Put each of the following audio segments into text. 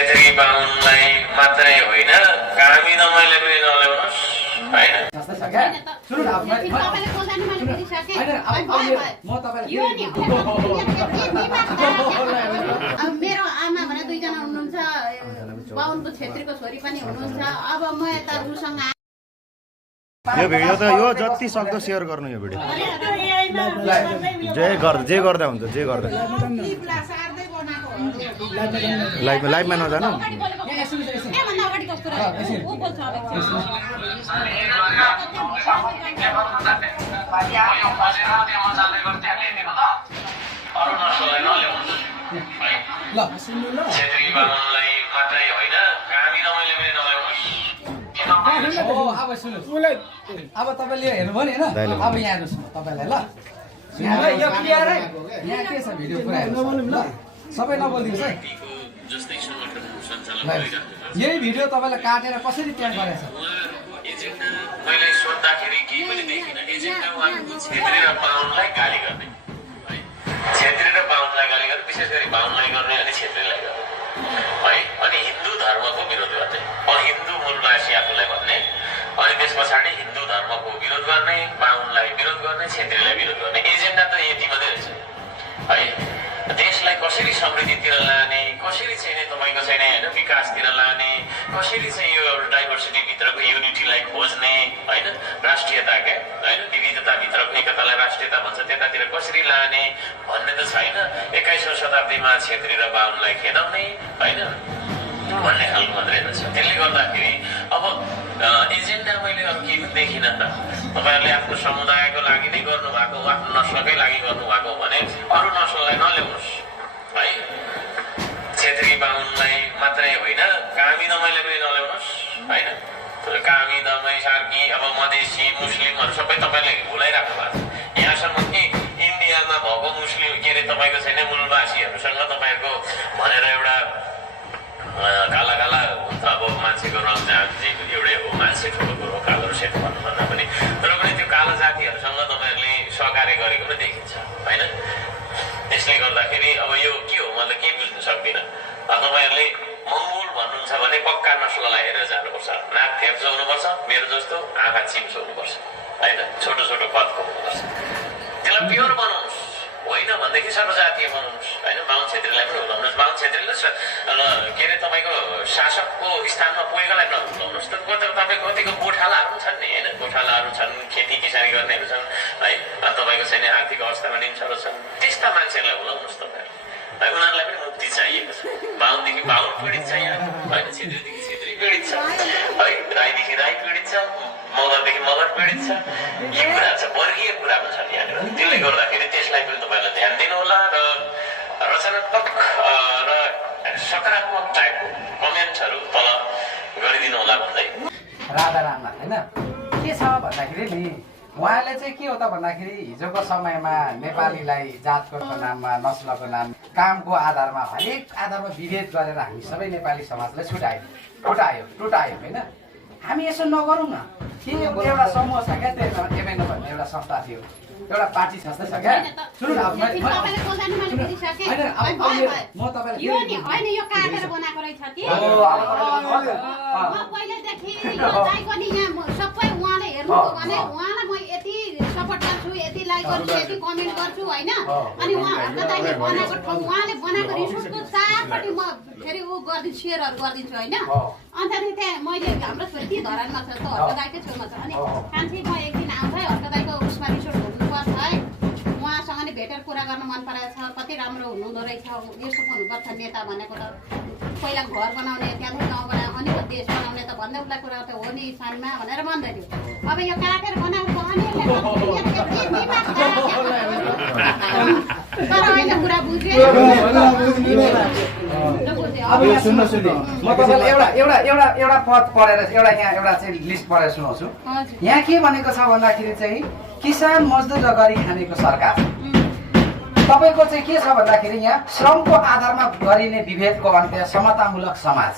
छेत्री बाहुनलाई मात्रै होइन कामी दमाईले पनि नल्याउनुहोस् हैन जस्तै छ क्या सुन्नु न अब मेरो आमा भने दुईजना हुनुहुन्छ बाहुनको छेत्रीको छोरी पनि हुनुहुन्छ अब म यता रुसँग यो भिडियो त यो जति सक्दो सेयर गर्नु यो भिडियो जे गर्दा हुन्छ जे गर्दा लाइभमा नजानु छेत्री बाहुनलाई मात्रै होइन कामी दमाईले पनि नल्याउनुहोस् अब सुन्नुहोस् अब तपाईँले हेर्नुभयो नि होइन अब यहाँ हेर्नुहोस् तपाईँलाई ल यहाँ के छ भिडियो पुरा हेर्नुहोस् ल सबै नबोलिदिनुहोस् है जस्तै संगठन सञ्चालन यही भिडियो तपाईँलाई काटेर कसरी त्याग गरेछ एजेन्डा मैले सोद्धाखेरि केही पनि देखिनँ एजेन्डा उहाँको छेत्री र बाहुनलाई गाली गर्ने है छेत्री र बाहुनलाई गाली गर्ने विशेष गरी बाहुनलाई गर्ने अनि छेत्रीलाई गर्ने है अनि हिन्दू धर्मको विरोध गर्ने हिन्दू मूलवासी आफूलाई भन्ने अनि त्यस पछाडि हिन्दू धर्मको विरोध गर्ने बाहुनलाई विरोध गर्ने छेत्रीलाई विरोध गर्ने एजेन्डा त यति मात्रै रहेछ है देशलाई कसरी समृद्धितिर लाने कसरी चाहिँ तपाईँको चाहिँ होइन विकासतिर लाने कसरी चाहिँ यो डाइभर्सिटीभित्रको युनिटीलाई खोज्ने होइन राष्ट्रियताका होइन विविधताभित्रको एकतालाई राष्ट्रियता भन्छ त्यतातिर कसरी लाने भन्ने त छैन 21औं शताब्दीमा छेत्री र बाहुनलाई खेदाउने होइन भन्ने खालको मात्रै रहेछ त्यसले गर्दाखेरि अब एजेन्डा मैले अरू केही पनि देखिनँ त तपाईँहरूले आफ्नो समुदायको लागि नै गर्नुभएको आफ्नो नस्लकै लागि गर्नुभएको भने अरू नस्ललाई नल्याउनुहोस् है छेत्री बाहुनलाई मात्रै होइन कामी दमाईले पनि नल्याउनुहोस् होइन कामी दमाई सार्की अब मधेसी मुस्लिमहरू सबै तपाईँले भुलाइराख्नु भएको छ यहाँसम्म कि इन्डियामा भएको मुस्लिम के अरे तपाईँको छैन मूलवासीहरूसँग तपाईँहरूको भनेर एउटा काला काला हुन्छ अब मान्छेको रङ एउटै हो मान्छे ठुलो कुरो कालो र सेतो भन्नुभन्दा पनि तर पनि त्यो कालो जातिहरूसँग तपाईँहरूले सहकार्य गरेको पनि देखिन्छ होइन त्यसले गर्दाखेरि अब यो के हो मैले केही बुझ्न सक्दिनँ तपाईँहरूले मङ्गोल भन्नुहुन्छ भने पक्का नस्ललाई हेरेर जानुपर्छ नाक थेप्चाउनुपर्छ मेरो जस्तो आँखा चिम्साउनुपर्छ होइन छोटो छोटो कदको हुनुपर्छ त्यसलाई प्योर बनाउनुहोस् होइन भनेदेखि सर्वजातीय बनाउनुहोस् होइन बाहुन छेत्रीलाई पनि हुलाउनुहोस् बाहुन छेत्रीले के अरे तपाईँको शासकको स्थानमा पुगेकोलाई नहुलाउनुहोस् तपाईँको कतिको गोठालाहरू पनि छन् नि होइन गोठालाहरू छन् खेती किसानी गर्नेहरू छन् है अनि तपाईँको छैन आर्थिक अवस्थामा निम्छहरू छन् त्यस्ता मान्छेहरूलाई हुलाउनुहोस् तपाईँहरू है उनीहरूलाई पनि मुक्ति चाहिएको छ बाहुनदेखि बाहुन पीडित छ यहाँ होइन छेत्रीदेखि छेत्री पीडित छ है राईदेखि राई पीडित छ मगरदेखि मगर पीडित छ यी कुरा छ वर्गीय कुरा पनि छन् यहाँनिर त्यसले गर्दाखेरि त्यसलाई पनि तपाईँहरूले ध्यान दिनु होला र रचनात्मक र सकारात्मक टाइपको कमेन्ट्सहरू तल गरिदिनु होला भन्दै राधा रामनाथ होइन के छ भन्दाखेरि नि उहाँले चाहिँ के हो त भन्दाखेरि हिजोको समयमा नेपालीलाई जातको नाममा नस्लको नाम कामको आधारमा हरेक आधारमा विभेद गरेर हामी सबै नेपाली समाजलाई टुटायो होइन हामी यसो नगरौँ न के एउटा समूह छ क्या त्यो एमएनओ भन्ने एउटा संस्था थियो एउटा पार्टी जस्तै छ क्या सुन्नु न अब म तपाईँलाई यो काटेर बनाएको रहेछ कि पहिलेदेखि सबै उहाँले हेर्नुभयो भने उहाँलाई म यति सपोर्ट गर्छु यति लाइक गर्छु यति कमेन्ट गर्छु होइन अनि उहाँ हर्कदाले बनाएको ठाउँ उहाँले बनाएको रिसोर्सको चारपट्टि म फेरि ऊ गरिदिन्छु सेयरहरू गरिदिन्छु होइन अन्त त्यहाँ मैले हाम्रो छोरी धरानमा छ त हर्कदाईकै छेउमा छ अनि कान्छी म एक दिन आउँछ है हर्कदाईको उसमा रिसोर्ट हुनुपर्छ है उहाँसँग नि भेटेर कुरा गर्न मन पराएको छ कति राम्रो हुनुहुँदो रहेछ यस्तो हुनुपर्छ नेता भनेको त पहिला घर बनाउने त्यहाँदेखि नबनाए अनि देश बनाउने त भन्दै उसलाई कुरा त हो नि सानोमा भनेर भन्दै थियो अब यो काटेर बनाएको तर अहिले कुरा बुझ्यो अब यहाँ सुन्नु म तपाईँलाई एउटा पद पढेर एउटा यहाँ एउटा चाहिँ लिस्ट पढेर सुनाउँछु यहाँ के भनेको छ भन्दाखेरि चाहिँ किसान मजदुर र गरी खानेको सरकार तपाईँको चाहिँ के छ भन्दाखेरि यहाँ श्रमको आधारमा गरिने विभेदको अन्त्य समतामूलक समाज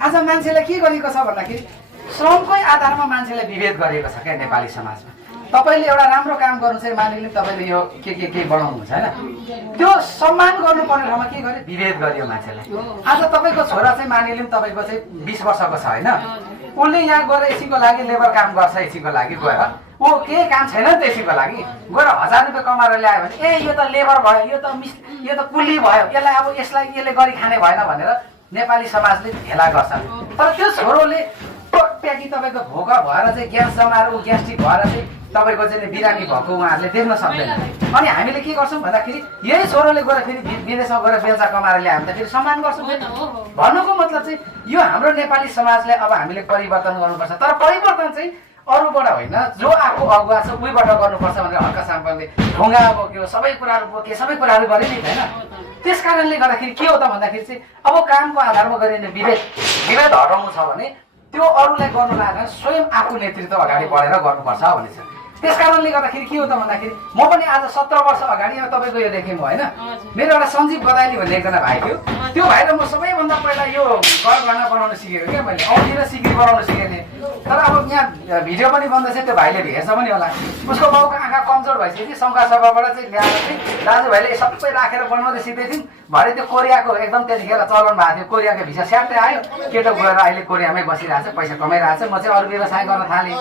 आज मान्छेले के गरेको छ भन्दाखेरि श्रमकै आधारमा मान्छेले विभेद गरेको छ क्या नेपाली समाजमा तपाईँले एउटा राम्रो काम गर्नु चाहिँ मानिलिउँ तपाईँले यो के बनाउनुहुन्छ होइन त्यो सम्मान गर्नुपर्ने ठाउँमा के गर्यो विभेद गरियो मान्छेलाई आज तपाईँको छोरा चाहिँ मानिलिउँ तपाईँको चाहिँ 20 वर्षको छ होइन उसले यहाँ गएर एकछिनको लागि लेबर काम गर्छ एकछिनको लागि गएर ऊ केही काम छैन नि त्यसैको लागि गएर 1000 रुपियाँ कमाएर ल्यायो भने ए यो त लेबर भयो यो त कुली भयो यसलाई अब यसले गरी खाने भएन भनेर नेपाली समाजले भेला गर्छ तर त्यो छोरोले ट्याकी तपाईँको भोका भएर चाहिँ ग्यास जमाएर ऊ ग्यास्ट्रिक भएर चाहिँ तपाईँको चाहिँ बिरामी भएको उहाँहरूले देख्न सक्दैन अनि हामीले के गर्छौँ भन्दाखेरि यही छोरोले गएर फेरि विदेशमा गएर बेलचा कमाएर ल्यायो भने त फेरि सम्मान गर्छौँ भन्नुको मतलब चाहिँ यो हाम्रो नेपाली समाजले अब हामीले परिवर्तन गर्नुपर्छ तर परिवर्तन चाहिँ अरूबाट होइन जो आफू अगुवा छ उहीबाट गर्नुपर्छ भनेर हल्का साम्पाङले ढुङ्गा बोक्यो सबै कुराहरू बोके सबै कुराहरू गरे नि होइन त्यस कारणले गर्दाखेरि के हो त भन्दाखेरि चाहिँ अब कामको आधारमा गरिने विभेद हटाउनु छ भने त्यो अरूलाई गर्नु लाग्दैन स्वयं आफू नेतृत्व अगाडि बढेर गर्नुपर्छ भन्ने छ त्यस कारणले गर्दाखेरि के हो त भन्दाखेरि म पनि आज 17 वर्ष अगाडि तपाईँको यो देखेँ होइन मेरो एउटा सञ्जीव गदाइली भन्ने एकजना भाइ थियो त्यो भाइ र म सबैभन्दा पहिला यो गरगहना बनाउन सिकेको क्या मैले औँठी र सिक्री बनाउन सिकेको थिएँ तर अब यहाँ भिडियो पनि बन्दैछ त्यो भाइले हेर्छ पनि होला उसको बाउको आँखा कमजोर भइसक्यो शङ्का सभाबाट चाहिँ ल्याएर चाहिँ दाजुभाइले सबै राखेर बनाउँदै सिक्दै थियौँ भरे त्यो कोरियाको एकदम त्यतिखेर चलन भएको थियो कोरियाको भिसा स्याट्टै आयो केटो गएर अहिले कोरियामै बसिरहेको छ पैसा कमाइरहेको छ म चाहिँ अरू व्यवसाय गर्न थालेँ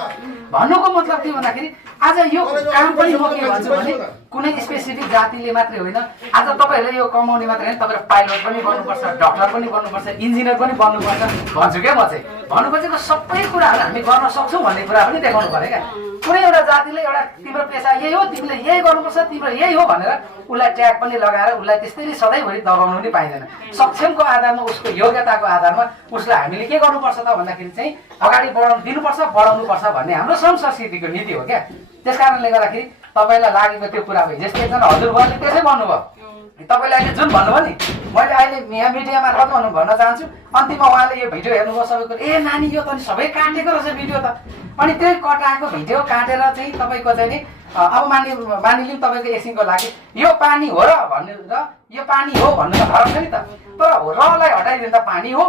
भन्नुको मतलब के भन्दाखेरि आज यो काम पनि म के भन्छु भने कुनै स्पेसिफिक जातिले मात्रै होइन आज तपाईँहरूले यो कमाउने मात्रै होइन तपाईँले पाइलट पनि बन्नुपर्छ डक्टर पनि बन्नुपर्छ इन्जिनियर पनि बन्नुपर्छ भन्छु क्या म चाहिँ भन्नु खोजेको सबै कुराहरू हामी गर्न सक्छौँ भन्ने कुरा पनि देखाउनु पर्यो क्या कुनै एउटा जातिले एउटा तिम्रो पेसा यही हो तिमीले यही गर्नुपर्छ तिम्रो यही हो भनेर उसलाई ट्याग पनि लगाएर उसलाई त्यसरी सधैँभरि दबाउनु पनि पाइँदैन सक्षमको आधारमा उसको योग्यताको आधारमा उसलाई हामीले के गर्नुपर्छ त भन्दाखेरि चाहिँ अगाडि बढाउनु दिनुपर्छ बढाउनुपर्छ भन्ने हाम्रो संस्कृतिको नीति हो क्या त्यस कारणले गर्दाखेरि तपाईँलाई लागेको त्यो कुरा भयो जस्तै एकजना हजुरबाले त्यसै भन्नुभयो तपाईँले अहिले जुन भन्नुभयो नि मैले अहिले यहाँ मिडिया मार्फत भन्न चाहन्छु अन्तिममा उहाँले यो भिडियो हेर्नुभयो सबैको ए नानी यो त सबै काटेको रहेछ भिडियो त अनि त्यही कटाएको भिडियो काटेर चाहिँ तपाईँको चाहिँ नि अब मानिलिउँ तपाईँको एकछिनको लागि यो पानी हो र भन्नु र यो पानी हो भन्नु त फरक छ नि त तर रलाई हटाइदिँदा पानी हो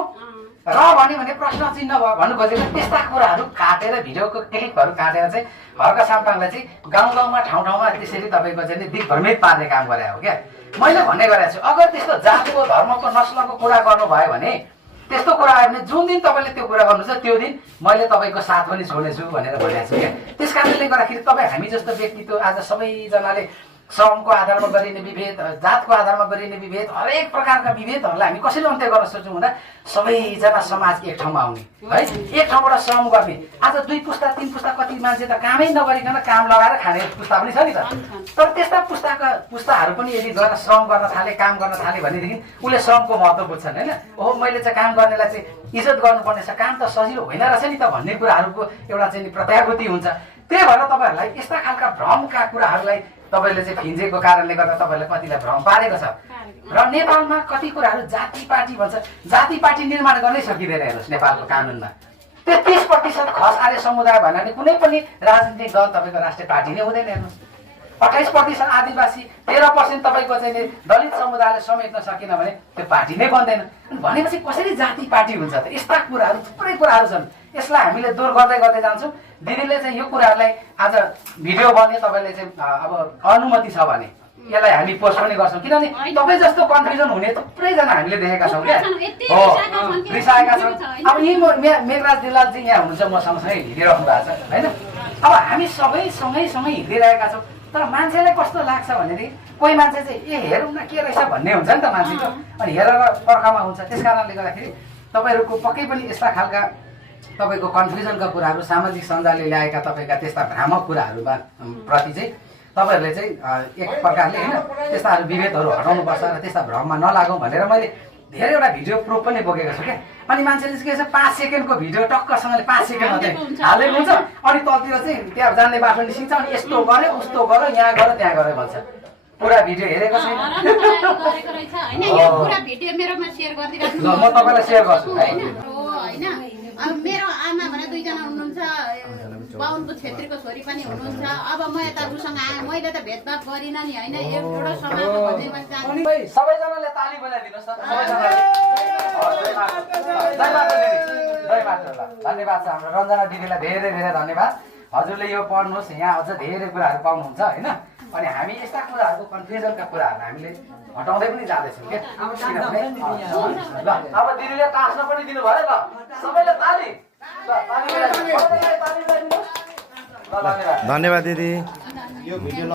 र भन्यो भने प्रश्न चिन्ह भयो भन्नु खोजेको त्यस्ता कुराहरू काटेर भिडियोको क्लिपहरू काटेर चाहिँ हर्का साम्पाङलाई चाहिँ गाउँ गाउँमा ठाउँ त्यसरी तपाईँको चाहिँ दिग्भ्रमित पार्ने काम गरे हो क्या मैले भन्ने गरेको छु अगर त्यस्तो जातको धर्मको नस्लको कुरा गर्नुभयो भने त्यस्तो कुरा आयो भने जुन दिन तपाईँले त्यो कुरा गर्नुहुन्छ त्यो दिन मैले तपाईँको साथ पनि छोड्नेछु भनेर भनेको छु क्या त्यस कारणले गर्दाखेरि तपाईँ हामी जस्तो व्यक्तित्व आज सबैजनाले श्रमको आधारमा गरिने विभेद जातको आधारमा गरिने विभेद हरेक प्रकारका विभेदहरूलाई हामी कसरी अन्त्य गर्न सक्छौँ भन्दा सबैजना समाज एक ठाउँमा आउने है एक ठाउँबाट श्रम गर्ने आज 2 पुस्ता 3 पुस्ता कति मान्छे त कामै नगरिकन काम लगाएर खाने पुस्ता पनि छ नि त तर त्यस्ता पुस्ताहरू पनि यदि गएर श्रम गर्न थाले काम गर्न थाले भनेदेखि उसले श्रमको महत्त्व बुझ्छन् होइन ओहो मैले चाहिँ काम गर्नेलाई चाहिँ इज्जत गर्नुपर्ने छ काम त सजिलो होइन रहेछ नि त भन्ने कुराहरूको एउटा चाहिँ प्रत्याभूति हुन्छ त्यही भएर तपाईँहरूलाई यस्ता खालका भ्रमका कुराहरूलाई तपाईँले चाहिँ फिन्जेको कारणले गर्दा तपाईँलाई कतिलाई भ्रम पारेको छ र नेपालमा कति कुराहरू जाति पार्टी भन्छ जाति पार्टी निर्माण गर्नै सकिँदैन हेर्नुहोस् नेपालको कानुनमा 33% खस आर्य समुदाय भन्नाले कुनै पनि राजनीतिक दल तपाईँको राष्ट्रिय पार्टी नै हुँदैन हेर्नुहोस् 28% आदिवासी 13% तपाईँको चाहिँ दलित समुदायले समेट्न सकेन भने त्यो पार्टी नै बन्दैन भनेपछि कसरी जाति पार्टी हुन्छ त यस्ता कुराहरू थुप्रै कुराहरू छन् यसलाई हामीले दूर गर्दै गर्दै जान्छौँ दिदीले चाहिँ यो कुराहरूलाई आज भिडियो बन्ने तपाईँले चाहिँ अब अनुमति छ भने यसलाई हामी पोस्ट पनि गर्छौँ किनभने तपाईँ जस्तो कन्फ्युजन हुने थुप्रैजना हामीले देखेका छौँ क्या हो रिसाएका छौँ अब यही मेघराज दिलालजी यहाँ हुनुहुन्छ म सँगसँगै हिँडिराख्नु भएको छ होइन अब हामी सबै सँगै हिँडिरहेका छौँ तर मान्छेलाई कस्तो लाग्छ भनेदेखि कोही मान्छे चाहिँ ए हेरौँ न के रहेछ भन्ने हुन्छ नि त मान्छेको अनि हेरेर पर्खामा हुन्छ त्यस कारणले गर्दाखेरि तपाईँहरूको पक्कै पनि यस्ता खालका तपाईँको कन्फ्युजनका कुराहरू सामाजिक सञ्जालले ल्याएका तपाईँका त्यस्ता भ्रामक कुराहरूमा प्रति चाहिँ तपाईँहरूले चाहिँ एक प्रकारले होइन त्यस्ताहरू विभेदहरू हटाउनुपर्छ र त्यस्ता भ्रममा नलागौँ भनेर मैले धेरैवटा भिडियो प्रुफ पनि बोकेको छु क्या अनि मान्छेले चाहिँ के छ 5 सेकेन्डको भिडियो टक्कसँगले 5 सेकेन्डमा चाहिँ हालेको हुन्छ अनि तलतिर चाहिँ त्यहाँ जान्ने बाटो निस्किन्छ अनि यस्तो गर्यो उस्तो गर्यो यहाँ गऱ्यो त्यहाँ गऱ्यो भन्छ पुरा भिडियो हेरेको छैन म तपाईँलाई सेयर गर्छु होइन अब मेरो आमा भने 2 जना हुनुहुन्छ बाहुनको छेत्रीको छोरी पनि हुनुहुन्छ अब म यता उसँग आएँ मैले त भेदभाव गरिनँ नि होइन एउटा समाजको भन्दैमा चाहिँ सबैजनाले ताली बजाइदिनुहोस् त सबैजनाले धन्यवाद छ हाम्रो रञ्जना दिदीलाई धेरै धेरै धन्यवाद हजुरले यो पढ्नुहोस्, यहाँ अझ धेरै कुराहरू पाउनुहुन्छ होइन। अनि हामी यस्ता कुराहरूको कन्फ्युजनका कुराहरू हामीले हटाउँदै पनि जाँदैछौँ क्या। किनभने ल अब दिदीले टास्न पनि दिनुभयो ल, सबैले ताली। ल ताली बजाइदिनुहोस्। ल धन्यवाद। धन्यवाद दिदी। यो भिडियो